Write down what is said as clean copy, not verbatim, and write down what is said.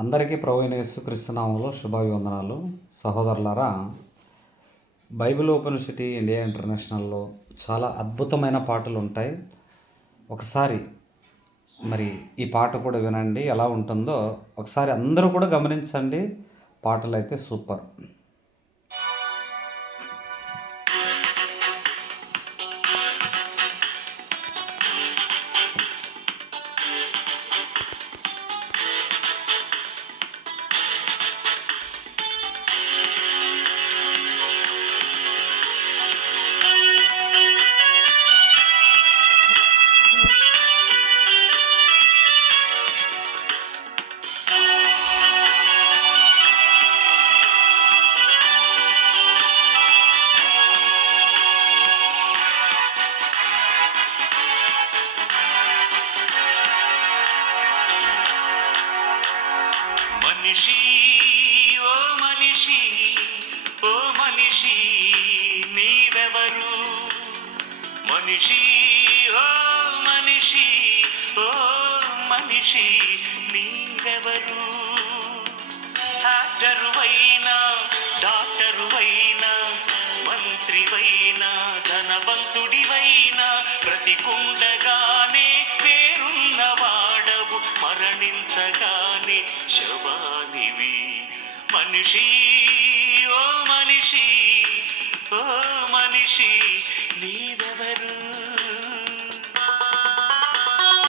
అందరికీ ప్రభువైన యేసుక్రీస్తు నామములో శుభాభివందనాలు. సహోదరులారా, బైబిల్ ఓపెన్ సిటీ ఇండియా ఇంటర్నేషనల్లో చాలా అద్భుతమైన పాటలు ఉంటాయి. ఒకసారి మరి ఈ పాట కూడా వినండి, ఎలా ఉంటుందో ఒకసారి అందరూ కూడా గమనించండి. పాటలు అయితే సూపర్. మనిషి ఓ మనిషి ఓ మనిషి నీవెవరు? మనిషి ఓ మనిషి ఓ మనిషి నీవెవరు? యాక్టరువైనా డాక్టరువైనా మంత్రివైనా ధనవంతుడివైనా బ్రతికుండగానే పేరున్న వాడవు, మరణించగానే శవానివి. మనిషి ఓ మనిషి ఓ మనిషి నీవెవరు?